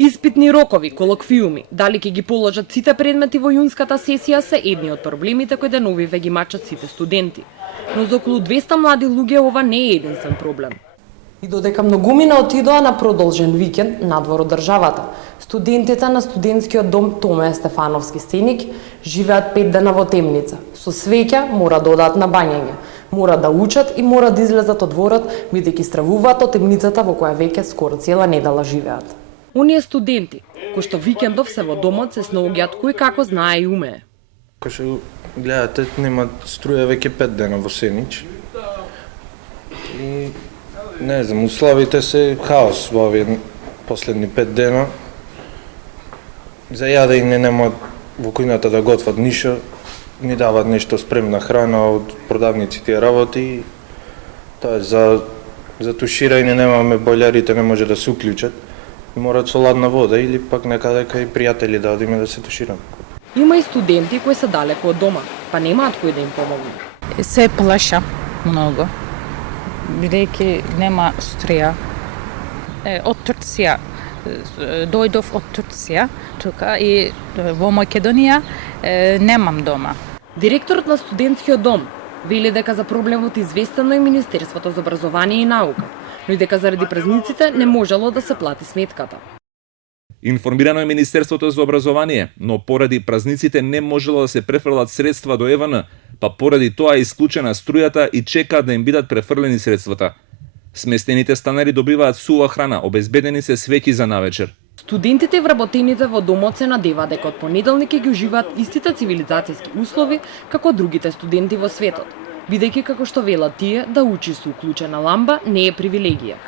Испитни рокови, колоквиуми, дали ќе ги положат сите предмети во јунската сесија се едни од проблемите кои деновиве ги мачат сите студенти. Но за околу 200 млади луѓе ова не е единствен проблем. И додека многумина отидоа на продолжен викенд надвор од државата, студентите на студентскиот дом Томе Стефановски Сеник живеат 5 дена во темница. Со свеќа мора да одат на бањење, мора да учат и мора да излезат од дворот, бидејќи стравуваат од темницата во која веќе скоро цела недела живеат. Оние студенти, кои што викендов се во домот, се снаоѓаат кој како знае и умее. Кој што гледате, нема струја веќе 5 дена во Сенич. И не знам, условите се хаос во овие последни 5 дена. За јаде и не нема во кујната да готват ништо, ни дават нешто спремна храна од продавниците и работи. Тоа е за туширање немаме, бољарите не може да се уклучат. Морат со ладна вода или пак некаде кај пријатели да одиме да се тушираме. Има и студенти кои се далеко од дома, па немаат кој да им помогне. Се плаша многу, бидејќи нема струја. Од Турција, дојдов од Турција, тука и во Македонија немам дома. Директорот на студентскиот дом вели дека за проблемот известено и Министерството за образование и наука, но и дека заради празниците не можело да се плати сметката. Информирано е Министерството за образование, но поради празниците не можело да се префрлат средства до ЕВН, па поради тоа е исклучена струјата и чека да им бидат префрлени средствата. Сместените станари добиваат сува храна, обезбедени се свеќи за навечер. Студентите и вработените во домот се надеваат дека од понеделник ќе ги уживаат истите цивилизацијски услови како другите студенти во светот, бидејќи како што велат тие, да учи со уклучена ламба не е привилегија.